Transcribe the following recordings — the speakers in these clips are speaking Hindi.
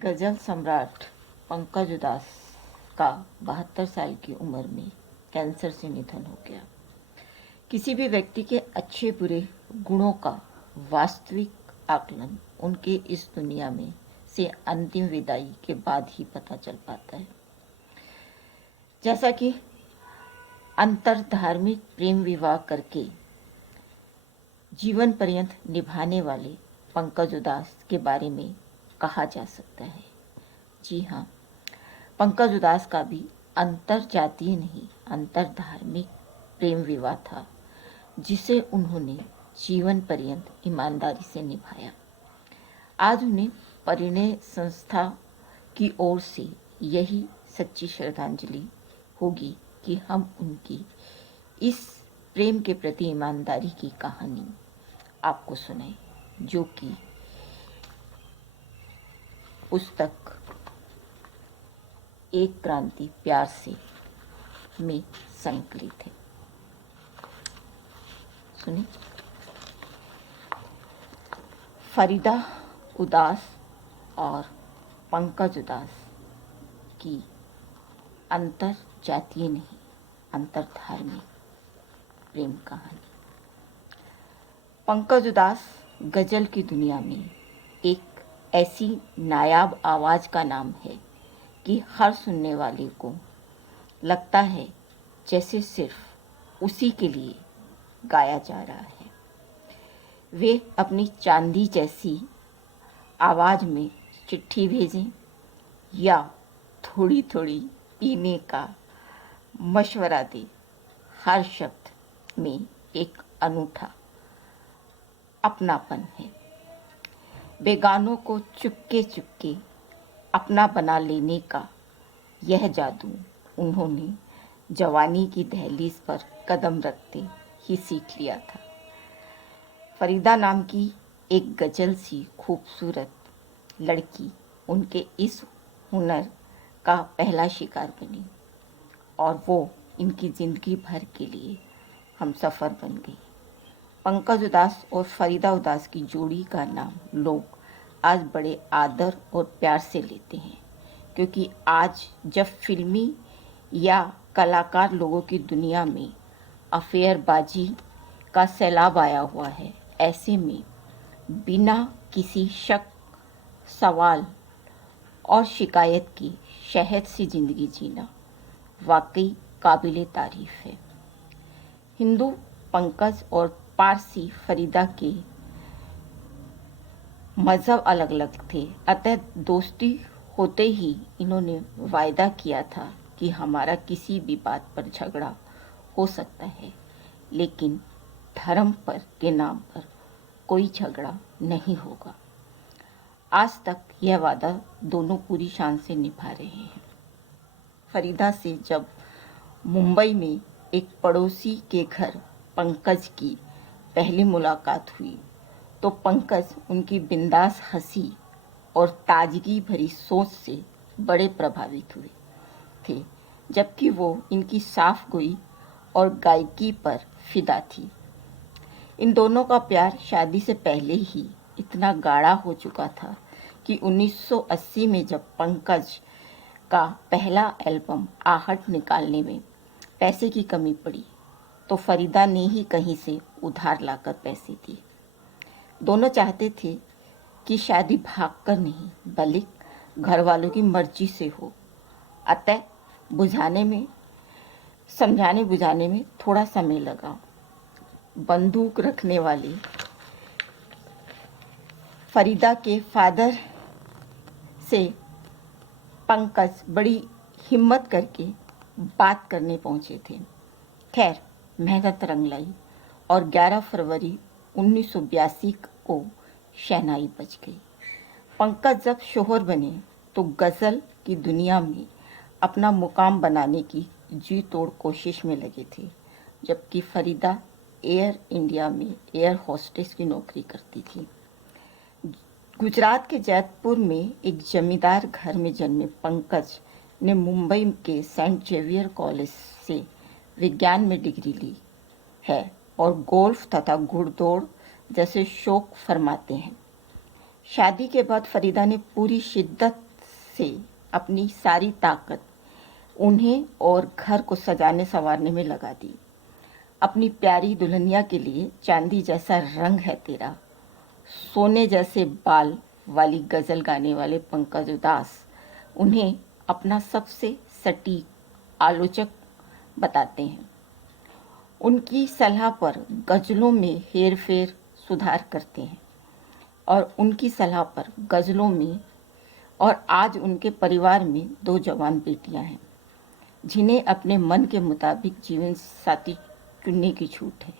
गजल सम्राट पंकज उधास का 72 साल की उम्र में कैंसर से निधन हो गया। किसी भी व्यक्ति के अच्छे बुरे गुणों का वास्तविक आकलन उनके इस दुनिया में से अंतिम विदाई के बाद ही पता चल पाता है। जैसा कि अंतर धार्मिक प्रेम विवाह करके जीवन पर्यंत निभाने वाले पंकज उधास के बारे में कहा जा सकता है। जी हाँ, पंकज उधास का भी अंतर जातीय नहीं, अंतर धार्मिक प्रेम विवाह था, जिसे उन्होंने जीवन पर्यंत ईमानदारी से निभाया। आज उन्हें परिणय संस्था की ओर से यही सच्ची श्रद्धांजलि होगी कि हम उनकी इस प्रेम के प्रति ईमानदारी की कहानी आपको सुनाएं, जो कि पुस्तक एक क्रांति प्यार से में संकलित है। सुनिए। फरीदा उधास और पंकज उधास की अंतर जातीय नहीं, अंतर धार्मिक प्रेम कहानी। पंकज उधास गजल की दुनिया में एक ऐसी नायाब आवाज़ का नाम है कि हर सुनने वाले को लगता है जैसे सिर्फ उसी के लिए गाया जा रहा है। वे अपनी चांदी जैसी आवाज़ में चिट्ठी भेजें या थोड़ी थोड़ी पीने का मशवरा दें, हर शब्द में एक अनूठा अपनापन है। बेगानों को चुपके चुपके अपना बना लेने का यह जादू उन्होंने जवानी की दहलीज पर कदम रखते ही सीख लिया था। फरीदा नाम की एक गजल सी खूबसूरत लड़की उनके इस हुनर का पहला शिकार बनी और वो इनकी ज़िंदगी भर के लिए हमसफ़र बन गई। पंकज उधास और फरीदा उधास की जोड़ी का नाम लोग आज बड़े आदर और प्यार से लेते हैं, क्योंकि आज जब फिल्मी या कलाकार लोगों की दुनिया में अफेयरबाजी का सैलाब आया हुआ है, ऐसे में बिना किसी शक, सवाल और शिकायत की शहद सी जिंदगी जीना वाकई काबिले तारीफ है। हिंदू पंकज और पारसी फरीदा के मज़हब अलग अलग थे, अतः दोस्ती होते ही इन्होंने वायदा किया था कि हमारा किसी भी बात पर झगड़ा हो सकता है, लेकिन धर्म पर के नाम पर कोई झगड़ा नहीं होगा। आज तक यह वादा दोनों पूरी शान से निभा रहे हैं। फरीदा से जब मुंबई में एक पड़ोसी के घर पंकज की पहली मुलाकात हुई तो पंकज उनकी बिंदास हंसी और ताजगी भरी सोच से बड़े प्रभावित हुए थे, जबकि वो इनकी साफ गोई और गायकी पर फिदा थी। इन दोनों का प्यार शादी से पहले ही इतना गाढ़ा हो चुका था कि 1980 में जब पंकज का पहला एल्बम आहट निकालने में पैसे की कमी पड़ी तो फरीदा ने ही कहीं से उधार लाकर पैसे दिए। दोनों चाहते थे कि शादी भागकर नहीं बल्कि घर वालों की मर्जी से हो, अतः समझाने बुझाने में थोड़ा समय लगा। बंदूक रखने वाले फरीदा के फादर से पंकज बड़ी हिम्मत करके बात करने पहुंचे थे। खैर, मेहनत रंग लाई और 11 फरवरी 1982 को शहनाई बज गई। पंकज जब शोहर बने तो गज़ल की दुनिया में अपना मुकाम बनाने की जी तोड़ कोशिश में लगे थे, जबकि फरीदा एयर इंडिया में एयर होस्टेस की नौकरी करती थी। गुजरात के जैतपुर में एक जमींदार घर में जन्मे पंकज ने मुंबई के सेंट जेवियर कॉलेज से विज्ञान में डिग्री ली है और गोल्फ तथा घुड़दौड़ जैसे शौक फरमाते हैं। शादी के बाद फरीदा ने पूरी शिद्दत से अपनी सारी ताकत उन्हें और घर को सजाने संवारने में लगा दी। अपनी प्यारी दुल्हनिया के लिए चांदी जैसा रंग है तेरा, सोने जैसे बाल वाली गज़ल गाने वाले पंकज उदास उन्हें अपना सबसे सटीक आलोचक बताते हैं। उनकी सलाह पर गज़लों में हेर-फेर सुधार करते हैं और उनकी सलाह पर गज़लों में और आज उनके परिवार में 2 जवान बेटियां हैं, जिन्हें अपने मन के मुताबिक जीवन साथी चुनने की छूट है।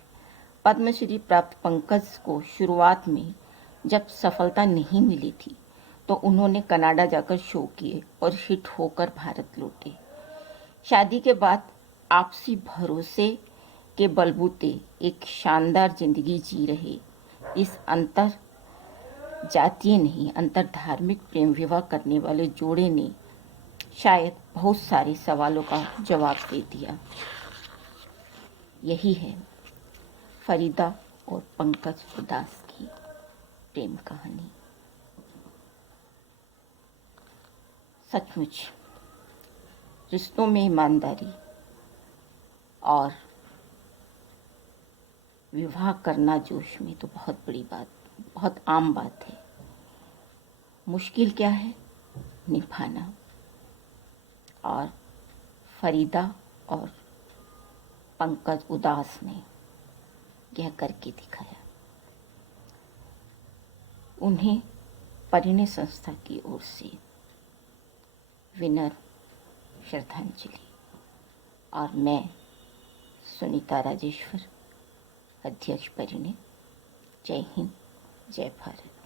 पद्मश्री प्राप्त पंकज को शुरुआत में जब सफलता नहीं मिली थी, तो उन्होंने कनाडा जाकर शो किए और हिट होकर भारत लौटे। शादी के बाद आपसी भरोसे के बलबूते एक शानदार जिंदगी जी रहे इस अंतर जातीय नहीं, अंतर धार्मिक प्रेम विवाह करने वाले जोड़े ने शायद बहुत सारे सवालों का जवाब दे दिया। यही है फरीदा और पंकज उदास की प्रेम कहानी। सचमुच रिश्तों में ईमानदारी और विवाह करना जोश में तो बहुत बड़ी बात, बहुत आम बात है। मुश्किल क्या है? निभाना। और फरीदा और पंकज उदास ने यह करके दिखाया। उन्हें परिणय संस्था की ओर से विनम्र श्रद्धांजलि। और मैं सुनीता राजेश्वर, अध्यक्ष परिणय। जय हिंद, जय भारत।